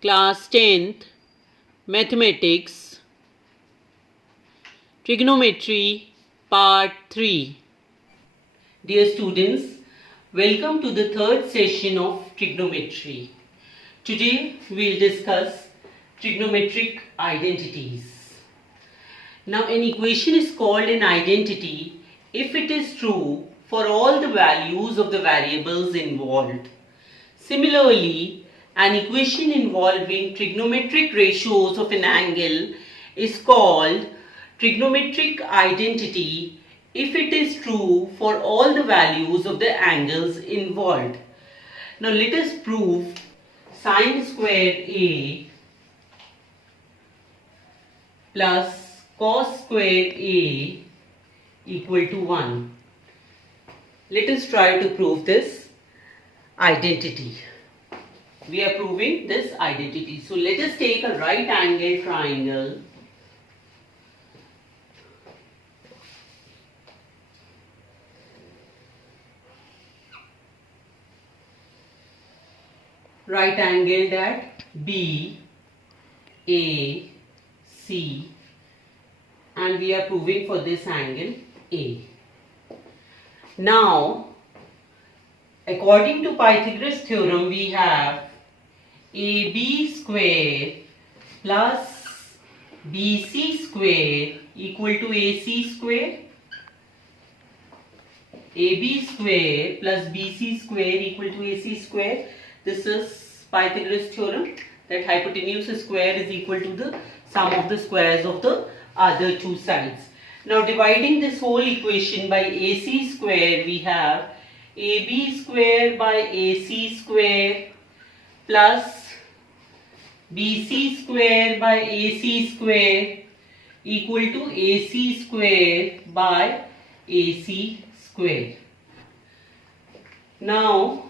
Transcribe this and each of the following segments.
Class 10th Mathematics Trigonometry Part 3. Dear students, welcome to the third session of trigonometry. Today we will discuss trigonometric identities. Now an equation is called an identity if it is true for all the values of the variables involved. Similarly, an equation involving trigonometric ratios of an angle is called trigonometric identity if it is true for all the values of the angles involved. Now let us prove sine squared A plus cos squared A equal to 1. Let us try to prove this identity. We are proving this identity. So let us take a right angle triangle. Right angled at B, A, C, and we are proving for this angle A. Now, according to Pythagoras theorem, we have AB square plus BC square equal to AC square. AB square plus BC square equal to AC square. This is Pythagoras theorem, that hypotenuse square is equal to the sum of the squares of the other two sides. Now dividing this whole equation by AC square, we have AB square by AC square plus BC square by AC square equal to AC square by AC square. Now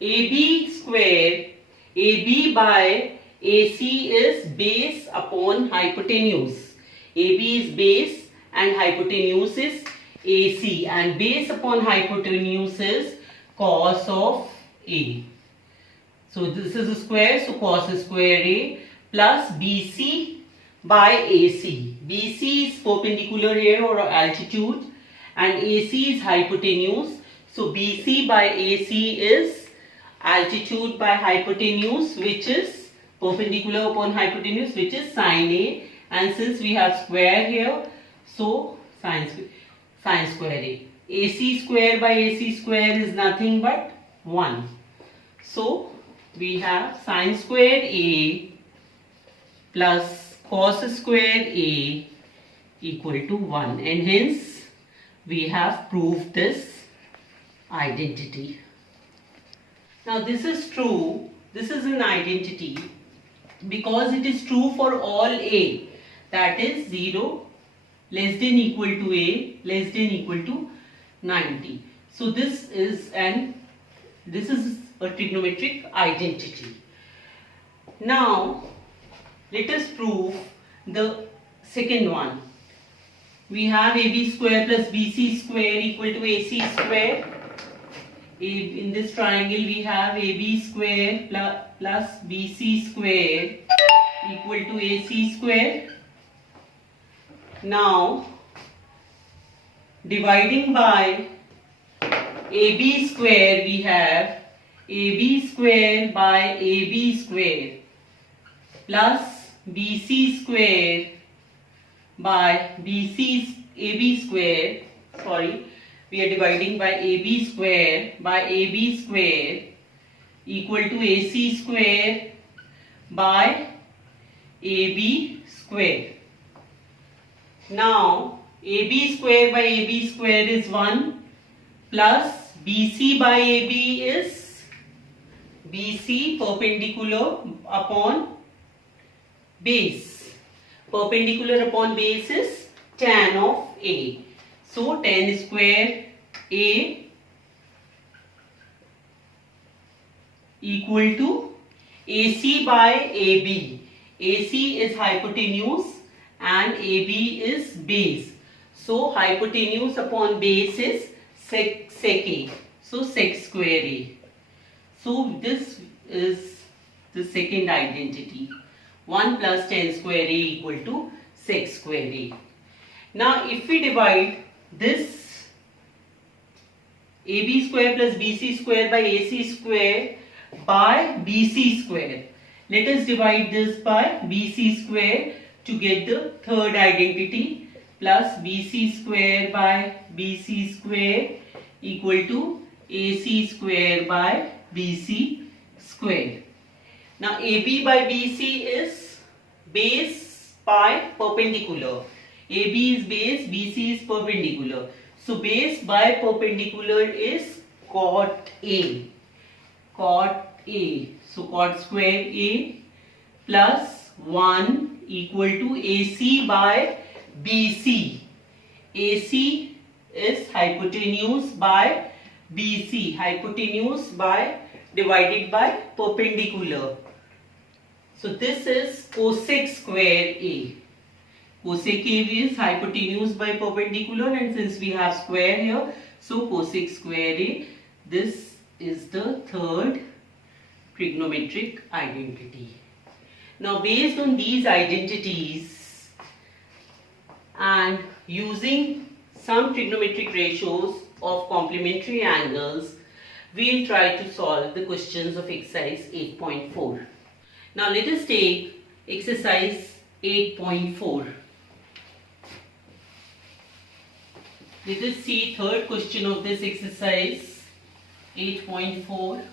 AB square, AB by AC is base upon hypotenuse. AB is base and hypotenuse is AC, and base upon hypotenuse is cos of A. So this is a square, so cos square A plus BC by AC. BC is perpendicular here or altitude, and AC is hypotenuse. So BC by AC is altitude by hypotenuse, which is perpendicular upon hypotenuse, which is sine A, and since we have square here, so sine square A. AC square by AC square is nothing but 1. So we have sine squared A plus cos squared A equal to 1, and hence we have proved this identity. Now this is true, this is an identity because it is true for all A, that is 0 less than equal to A less than equal to 90. So this is a trigonometric identity. Now let us prove the second one. We have AB square plus BC square equal to AC square. In this triangle we have AB square plus BC square equal to AC square. Now dividing by AB square, we have AB square by AB square plus BC square by AB square. We are dividing by AB square by AB square equal to AC square by AB square. Now AB square by AB square is 1 plus BC by AB is BC perpendicular upon base. Perpendicular upon base is tan of A. So tan square A equal to AC by AB. AC is hypotenuse and AB is base. So hypotenuse upon base is sec A. So sec square A. So this is the second identity. 1 plus 10 square a equal to 6 square a. Now if we divide this ab square plus bc square by ac square by bc square, let us divide this by bc square to get the third identity, plus bc square by bc square equal to ac square by bc square. Now AB by BC is base by perpendicular. AB is base, BC is perpendicular. So base by perpendicular is cot A. Cot A. So cot square A plus 1 equal to AC by BC. AC is hypotenuse by BC. Hypotenuse by divided by perpendicular. So this is cosec square A. Cosec A is hypotenuse by perpendicular, and since we have square here, so cosec square A. This is the third trigonometric identity. Now based on these identities and using some trigonometric ratios of complementary angles, we will try to solve the questions of exercise 8.4. Now let us take exercise 8.4. Let us see third question of this exercise 8.4.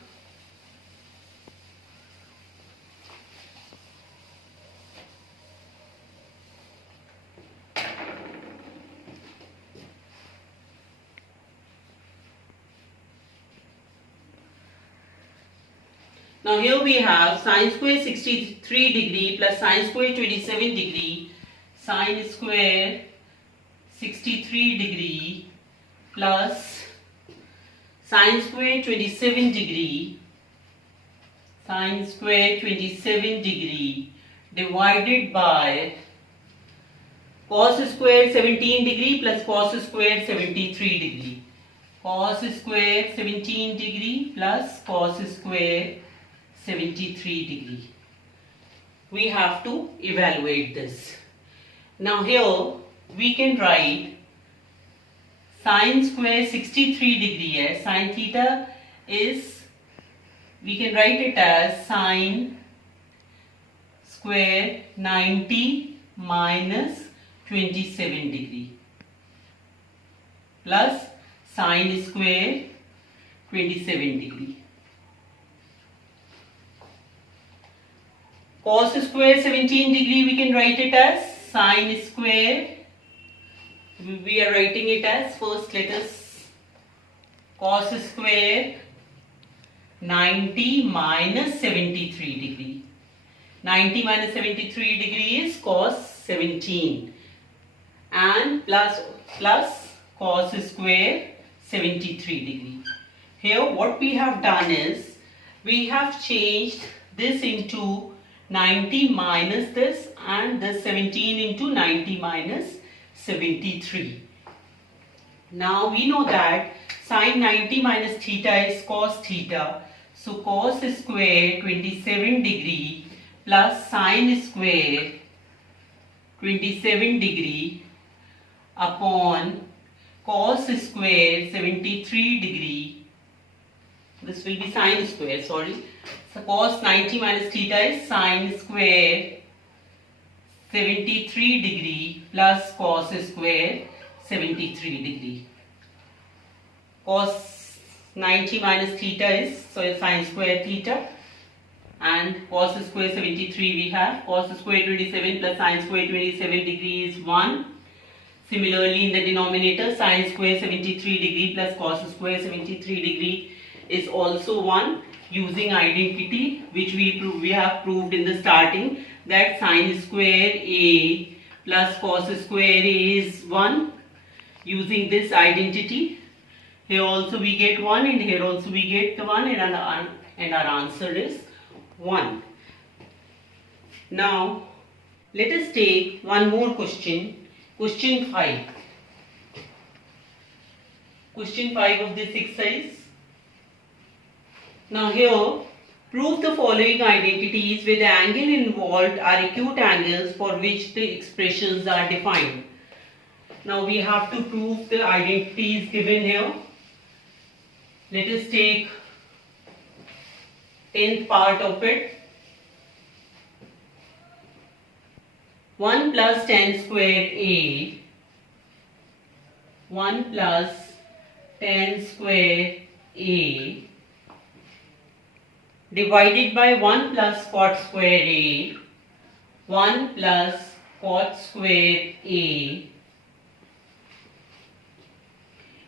Now here we have sine square 63 degree plus sine square 27 degree, sine square 63 degree plus sine square 27 degree, sine square 27 degree divided by cos square 17 degree plus cos square 73 degree. Cos square 17 degree plus cos square 73 degree. We have to evaluate this. Now here we can write sine square 63 degree as sine theta is, we can write it as sine square 90 minus 27 degree plus sine square 27 degree. Cos square 17 degree we can write it as sine square, we are writing it as, first let us cos square 90 minus 73 degree. 90 minus 73 degree is cos 17 and plus cos square 73 degree. Here what we have done is we have changed this into 90 minus this and this 17 into 90 minus 73. Now we know that sine 90 minus theta is cos theta. So cos square 27 degree plus sine square 27 degree upon cos square 73 degree. This will be sine square, sorry. So cos 90 minus theta is sine square 73 degree plus cos square 73 degree. Cos 90 minus theta is, so sine square theta, and cos square 73 we have cos square 27 plus sine square 27 degree is 1. Similarly in the denominator sine square 73 degree plus cos square 73 degree is also 1, using identity which we have proved in the starting, that sine square a plus cos square a is 1. Using this identity, here also we get 1 and here also we get the 1, and our answer is 1. Now let us take one more question, question 5. Question 5 of this exercise. Now here Prove the following identities where the angle involved are acute angles for which the expressions are defined. Now we have to prove the identities given here. Let us take 10th part of it. 1 plus tan square A, 1 plus tan square A divided by 1 plus cot square A, 1 plus cot square A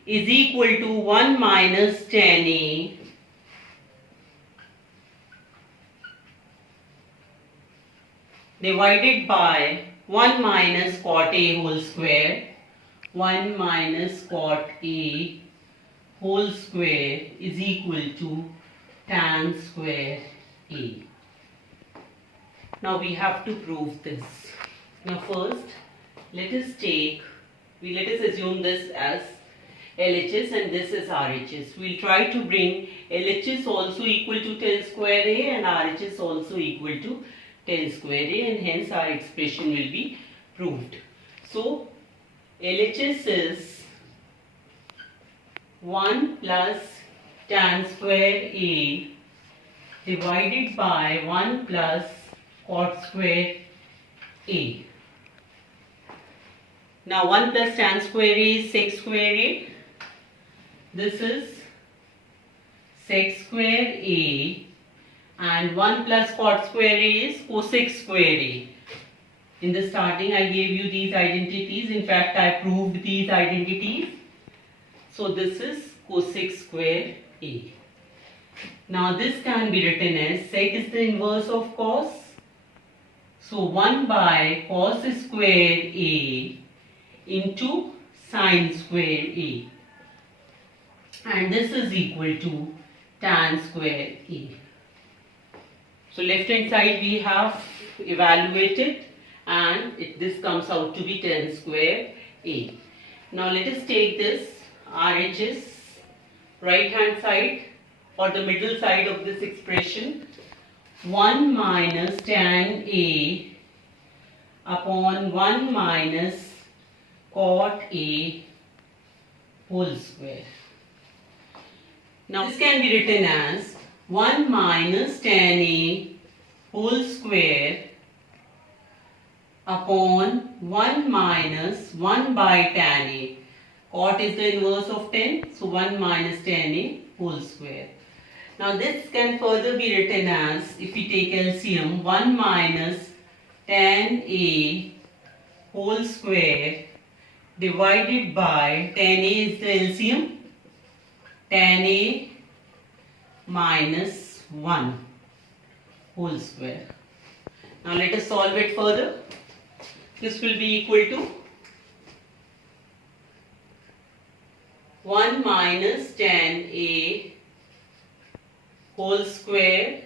is equal to 1 minus tan A divided by 1 minus cot A whole square. 1 minus cot A whole square is equal to tan square A. Now we have to prove this. Now first let us assume this as LHS and this is RHS. We'll try to bring LHS also equal to tan square A and RHS also equal to tan square A, and hence our expression will be proved. So LHS is 1 plus tan square A divided by 1 plus cot square A. Now 1 plus tan square A is sec square A. This is sec square A, and 1 plus cot square A is cosec square A. In the starting I gave you these identities. In fact I proved these identities. So this is cosec square A. Now this can be written as sec is the inverse of cos. So 1 by cos square A into sin square A. And this is equal to tan square A. So left hand side we have evaluated, and this comes out to be tan square A. Now let us take this RHS right hand side or the middle side of this expression. 1 minus tan A upon 1 minus cot A whole square. Now this can be written as 1 minus tan A whole square upon 1 minus 1 by tan A. Cot is the inverse of tan, so 1 minus tan A whole square. Now this can further be written as, if we take LCM, 1 minus tan A whole square divided by tan A is the LCM, tan A minus 1 whole square. Now let us solve it further. This will be equal to 1 minus tan A whole square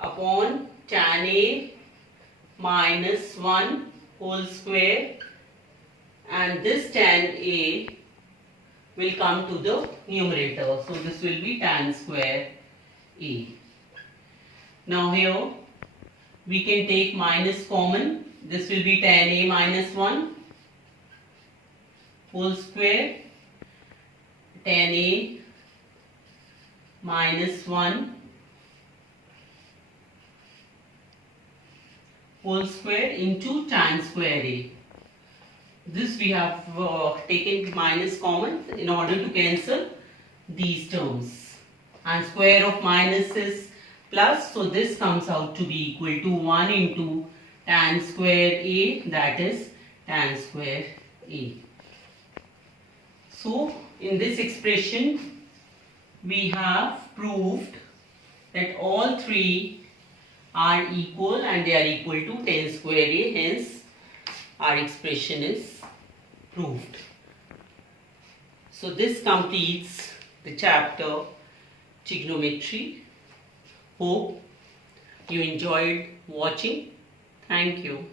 upon tan A minus 1 whole square, and this tan A will come to the numerator. So this will be tan square A. Now here we can take minus common. This will be tan A minus 1 whole square, tan A minus 1 whole square into tan square A. This we have taken minus common in order to cancel these terms, and square of minus is plus, so this comes out to be equal to 1 into tan square A, that is tan square A. So in this expression we have proved that all three are equal and they are equal to tan square A, hence our expression is proved. So this completes the chapter trigonometry. Hope you enjoyed watching. Thank you.